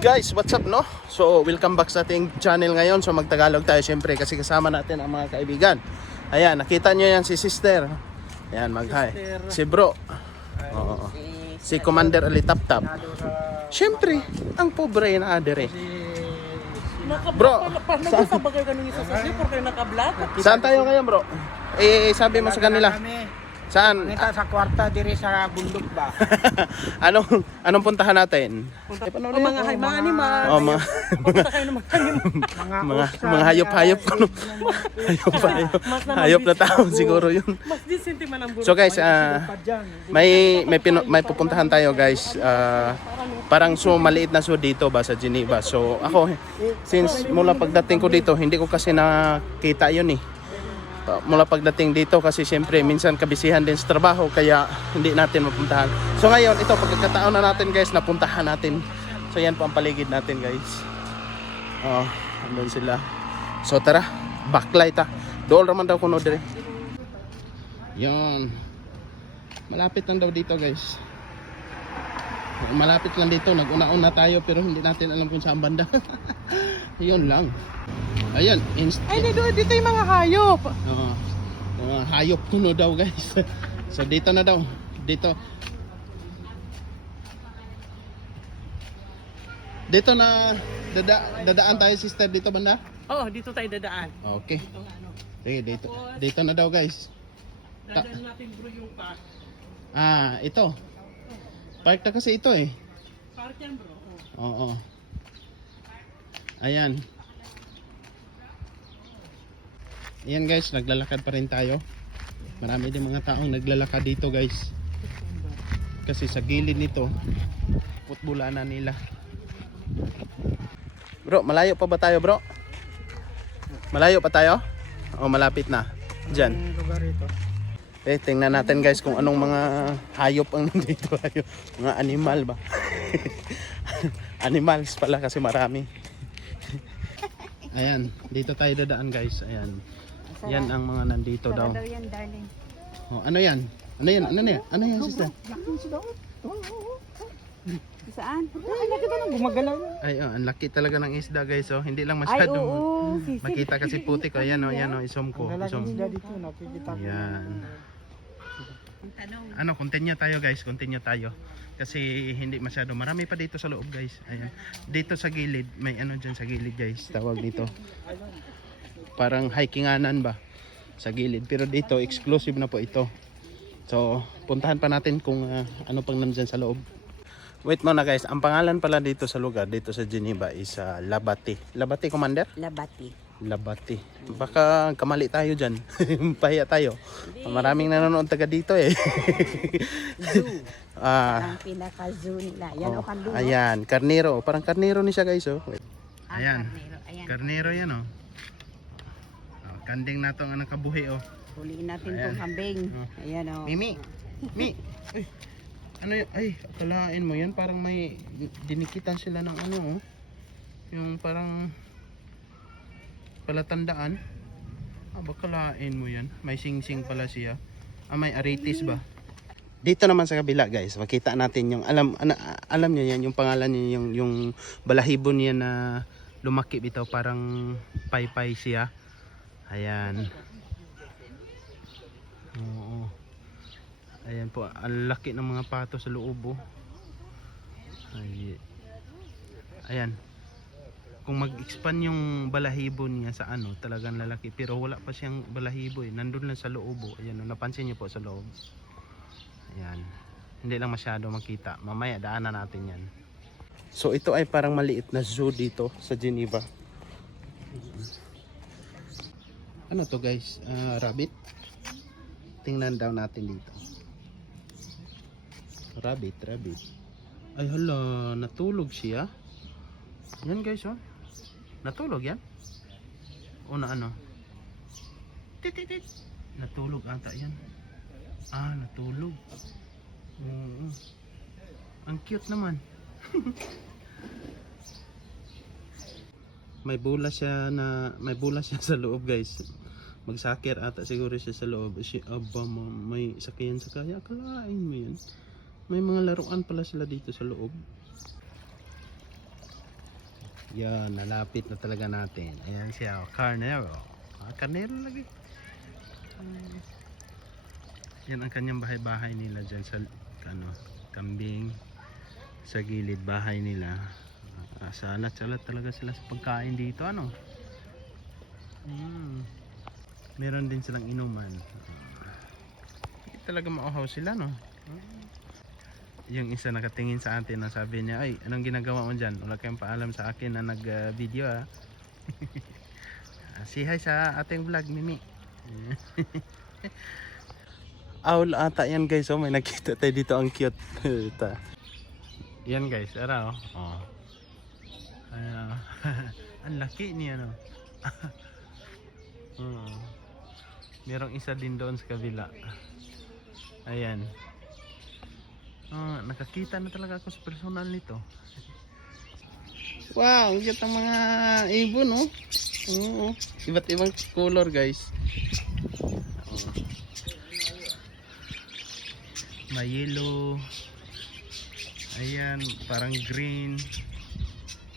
Guys, what's up no? So, welcome back sa ating channel ngayon. So, magtagalog tayo syempre kasi kasama natin ang mga kaibigan. Ayan, nakita nyo yan si sister. Ayan, mag-hi. Si bro. Oo. Si Commander Ali Tap Tap. Syempre, ang pobre na adere. Bro, Paano sa bagay ganun isa sa kayo naka-black? Saan tayo ngayon bro? Eh, sabi mo sa kanila. Saan? Kita sa kwarta diri sa bundok ba? Anong anong puntahan natin? Eh, paano O ulit? mga, hay, mga animal. Oh, mga mga. Mga mga hayop-hayop ko. hayop hayop. Hayop na tao siguro 'yun. Mas disente man ang. So guys, dyan. may may pinu- may pupuntahan tayo guys. Ah, parang so maliit na so dito ba sa Geneva. So ako since mula pagdating ko dito, hindi ko kasi nakita 'yun eh. Ah, Mula pagdating dito kasi siyempre minsan kabisihan din sa trabaho kaya hindi natin mapuntahan. So ngayon ito pagkakataon na natin guys napuntahan natin. So yan po ang paligid natin guys. Oh, andun sila. So tara, backlight ah. Dool raman daw kuno dire. Yon. Malapit lang daw dito guys. Malapit lang dito. Nag-una-una tayo pero hindi natin alam kung saan banda. Yun lang. Ayan. Inst- Ay, dito, dito yung mga hayop. Oo. Mga hayop kuno daw guys. so dito na daw. Dito. Dito na dada, dadaan tayo sister dito banda. Oo, dito tayo dadaan. Okay. Ito nga, ano. Sige, dito. Dito na daw guys. Dadaan natin bro yung park. Ah, ito. Park na kasi ito eh. Park yan bro. Oo. Oo. Ayan. Ayan guys, naglalakad pa rin tayo. Marami din mga taong naglalakad dito guys. Kasi sa gilid nito, putbulanan nila. Bro, malayo pa ba tayo bro? Malayo pa tayo? O malapit na? Diyan. Eh, tingnan natin guys kung anong mga hayop ang nandito. Mga animal ba? Animals pala kasi marami. Ayan, dito tayo dadaan guys. Ayan. Yan ang mga nandito daw. daw yan, darling. Oh, ano yan? Ano yan? Ano yan? Ano yan, sister? Saan? Ay, nakita na gumagalaw na. Ay, oh, ang laki talaga ng isda guys. Oh. Hindi lang Ay, masyado. oo. Makita kasi putik. Oh. Ayan, oh, yan, oh, isom ko. Isom. dito, nakikita ko. Ayan. Ang tanong. ano, continue tayo guys, continue tayo. Kasi hindi masyado. Marami pa dito sa loob guys. Ayan. Dito sa gilid, may ano dyan sa gilid guys. Tawag dito. Parang hikinganan ba? Sa gilid. Pero dito, exclusive na po ito. So, puntahan pa natin kung ah, ano pang nandyan sa loob. Wait muna guys, ang pangalan pala dito sa lugar, dito sa Geneva is ah, Labati. Labati, Commander? Labati. Labati. Baka kamali tayo dyan. Pahiya tayo. Maraming nanonood taga dito eh. ah, Ang pinaka-zoo nila. Yan oh, o kandulo. ayan, karnero. Parang karnero ni siya guys oh. Wait. Ang Ayan. karnero. Ayan. Karnero yan oh. oh kanding na to ang nakabuhi oh. Huliin natin Ayan. itong kambing. Oh. Ayan o. Mimi. Mi. Ay, ano yun? Ay, akalain mo yan. Parang may dinikitan sila ng ano oh. Yung parang palatandaan. Ah, bakalain mo yan. May sing-sing pala siya. Ah, may aritis ba? Dito naman sa kabila guys, makita natin yung alam ana, alam niyo yan yung pangalan niya yung yung balahibo niya na lumaki bitaw parang paypay siya. Ayan. Oo. Ayan po, ang laki ng mga pato sa loob oh. Ay, ayan. Kung mag-expand yung balahibo niya sa ano, talagang lalaki. Pero wala pa siyang balahibo eh. Nandun lang sa loob oh. Ayan, oh, napansin niyo po sa loob. Ayan. Hindi lang masyado makita. Mamaya daanan natin yan. So ito ay parang maliit na zoo dito sa Geneva. Ano to guys? Ah, rabbit? Tingnan daw natin dito. Rabbit, rabbit. Ay hala, natulog siya. Yan guys oh. Natulog yan? O na ano? Tititit. Natulog ata yan. Ah, natulog. Oo. Ang cute naman. may bulas siya na may bulas siya sa loob guys. Magsakir ata siguro siya sa loob. Si aba ma- may sakyan sa kaya kalain mo yan. May mga laruan pala sila dito sa loob. Yan, nalapit na talaga natin. Ayan siya, oh, Carnero. Ah, Carnero lagi. Hmm. Yan ang kanyang bahay-bahay nila dyan sa ano, kambing sa gilid bahay nila. Ah, salat-salat talaga sila sa pagkain dito ano. Hmm. Meron din silang inuman. Hindi talaga mauhaw sila no. Yung isa nakatingin sa atin na sabi niya, ay anong ginagawa mo dyan? Wala kayong paalam sa akin na nag-video ah. Ah, Say hi sa ating vlog, Mimi. Owl ata yan guys, oh may nakita tayo dito ang cute. Ito. yan guys, ara oh. oh. Ayan, oh. ang laki niya no. Hmm. Merong isa din doon sa kabila. Ayan. Ah, nakakita na talaga ako sa personal nito. Wow, ang ang mga ibon, oh. Oo. Iba't ibang color, guys. Oh. May yellow. Ayan, parang green.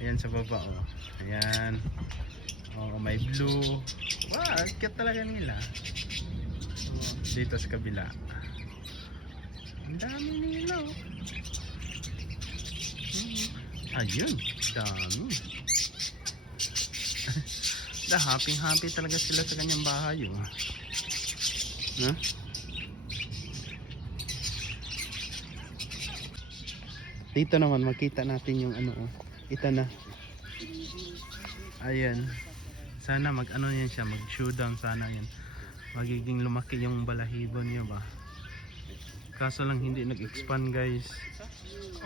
Ayan sa baba, oh. Ayan. Oh, may blue. Wow, cute talaga nila. Oh, dito sa kabila. Ang dami nila, oh. Hmm. Ayun, dami. Da, happy-happy talaga sila sa kanyang bahay, oh. Huh? Dito naman makita natin yung ano, oh. Ita na. Ayan. Sana mag ano yan siya, mag showdown sana yan. Magiging lumaki yung balahibo niya ba. Kaso lang hindi nag-expand guys.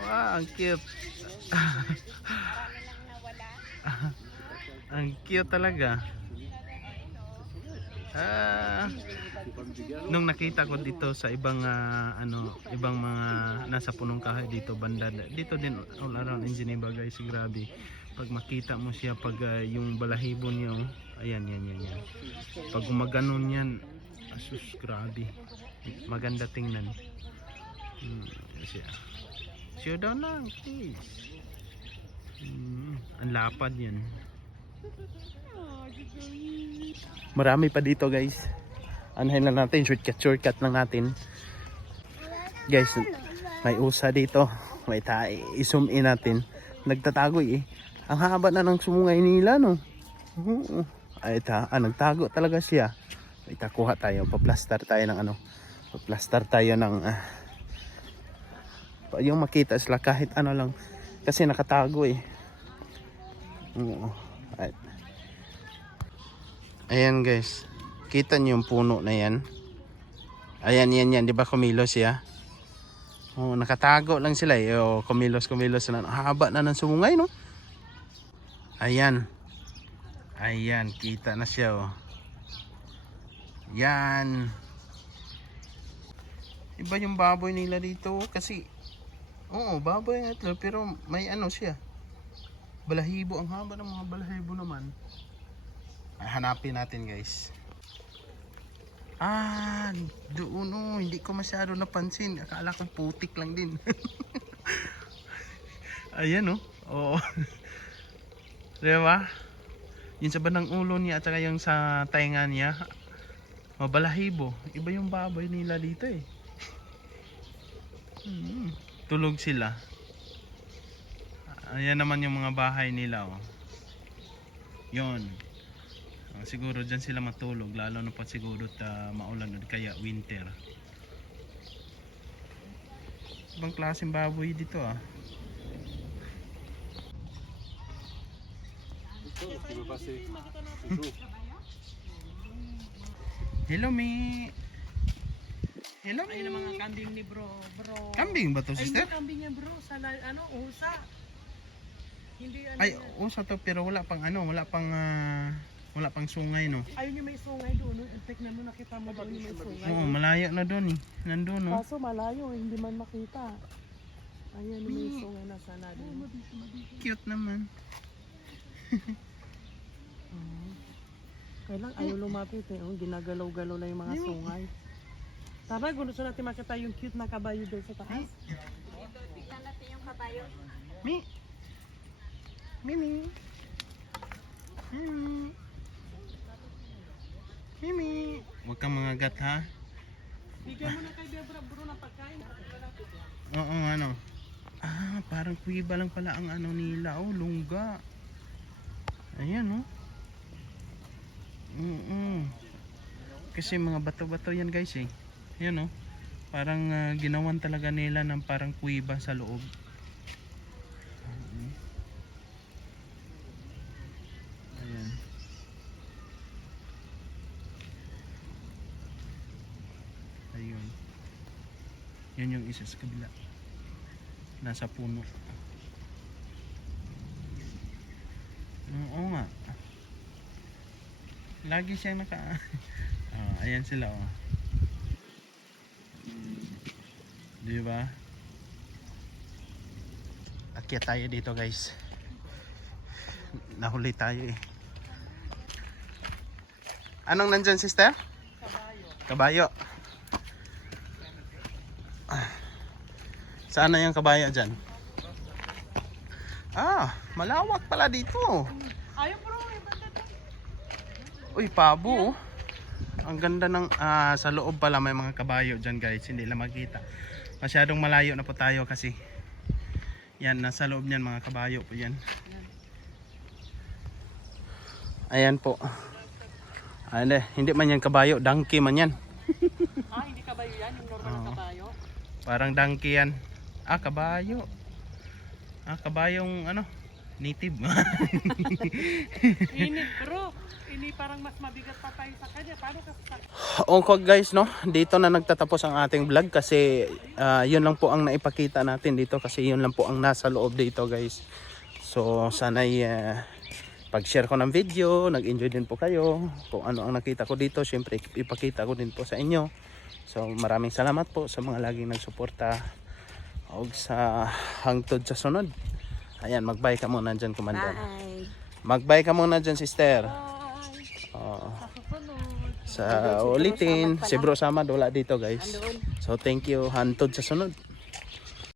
Wow, ang cute. ang cute talaga. Ah, nung nakita ko dito sa ibang ah, ano, ibang mga nasa punong kahoy dito banda dito din all around in Geneva guys, grabe. Pag makita mo siya pag ah, yung balahibo niyo, ayan yan yan yan. Pag gumaganon yan, asus grabe. Maganda tingnan. Hmm, siya. Siya daw lang, please. Hmm, ang lapad yan. Marami pa dito guys. Anahin lang natin, shortcut, shortcut lang natin. Guys, may usa dito. May tae. I-zoom in natin. Nagtatagoy eh. Ang haba na ng sumungay nila no. Ay ta, ah, nagtago talaga siya. Ay ta, kuha tayo. Paplastar tayo ng ano. Paplastar tayo ng pa- yung makita sila kahit ano lang. Kasi nakatago eh. Oo. Ay. Ayan guys. Kita niyo yung puno na yan. Ayan yan yan. Di ba kumilos siya? Oh, nakatago lang sila eh. Oh, kumilos kumilos na. Haba na ng sumungay no. Ayan. Ayan. Kita na siya oh. Yan. Iba yung baboy nila dito kasi Oo, baboy nga ito pero may ano siya. Balahibo, ang haba ng mga balahibo naman. Hanapin natin guys. Ah, doon oh, hindi ko masyado napansin. Akala ko putik lang din. Ayan oh. Oo. Diba? Yung sa bandang ulo niya at saka yung sa tainga niya. Mabalahibo. Iba yung baboy nila dito eh. Hmm, tulog sila. Ayan naman yung mga bahay nila oh. Yon. Ah, siguro dyan sila matulog lalo na pa siguro ta maulan o kaya winter. Ibang klaseng baboy dito ah. Hello me. Hello. Ayun ang mga kambing ni bro. Bro. Kambing ba to Ay, sister? hindi kambing niya bro. Sa la- ano, usa. Hindi ano. Ay, yan. usa to pero wala pang ano, wala pang ah, wala pang sungay no. Ayun yung may sungay doon. No? Tignan mo, nakita mo doon yung may sungay. Oo, malayo na doon eh. Nandun no. Kaso malayo, eh, hindi man makita. Ayan, may sungay na sana doon. Cute naman. Kailang ayaw lumapit eh. Oh, ginagalaw-galaw na yung mga sungay. Tara, gusto natin makita yung cute na kabayo doon sa taas. Mi. Mimi. Mimi. Mimi. Huwag kang mga gat ha. Bigyan mo na kay Debra bro ng pagkain. Oo, ano. Ah, parang kuiba lang pala ang ano nila. Oh, lungga. Ayan, oh. Mm Kasi mga bato-bato yan guys eh. Ayan, oh. Parang ah, ginawan talaga nila ng parang kuiba sa loob. Mm. Ayan. Ayun. Yun yung isa sa kabila. Nasa puno. Oo nga. Lagi siyang naka... Ah, ayan sila oh. Di ba? Akyat tayo dito guys. Nahuli tayo eh. Anong nandyan sister? Kabayo. Ah. Saan na yung kabayo dyan? Ah, malawak pala dito. Ayaw bro. Uy, pabo. Ang ganda ng ah, sa loob pala may mga kabayo dyan guys, hindi lang makita. Masyadong malayo na po tayo kasi. Yan, nasa loob niyan mga kabayo po yan. Ayan po. Ano, hindi man yan kabayo, donkey man yan. Ah, hindi kabayo yan, yung normal na Oo. kabayo. Parang donkey yan. Ah, kabayo. Ah, kabayong ano, native. Init bro. Ini parang mas mabigat pa tayo sa kanya. Paano ka sa Okay guys, no? Dito na nagtatapos ang ating vlog kasi ah, yun lang po ang naipakita natin dito kasi yun lang po ang nasa loob dito guys. So sana'y ah, pag-share ko ng video, nag-enjoy din po kayo. Kung ano ang nakita ko dito, syempre ipakita ko din po sa inyo. So maraming salamat po sa mga laging nagsuporta o sa hangtod sa sunod. Ayan, mag-bye ka muna dyan, Kumandan. Bye. Mag-bye ka muna dyan, sister. Bye. Oo. Sa ulitin. Si Bro Samad wala dito guys. So thank you. Hantod sa sunod.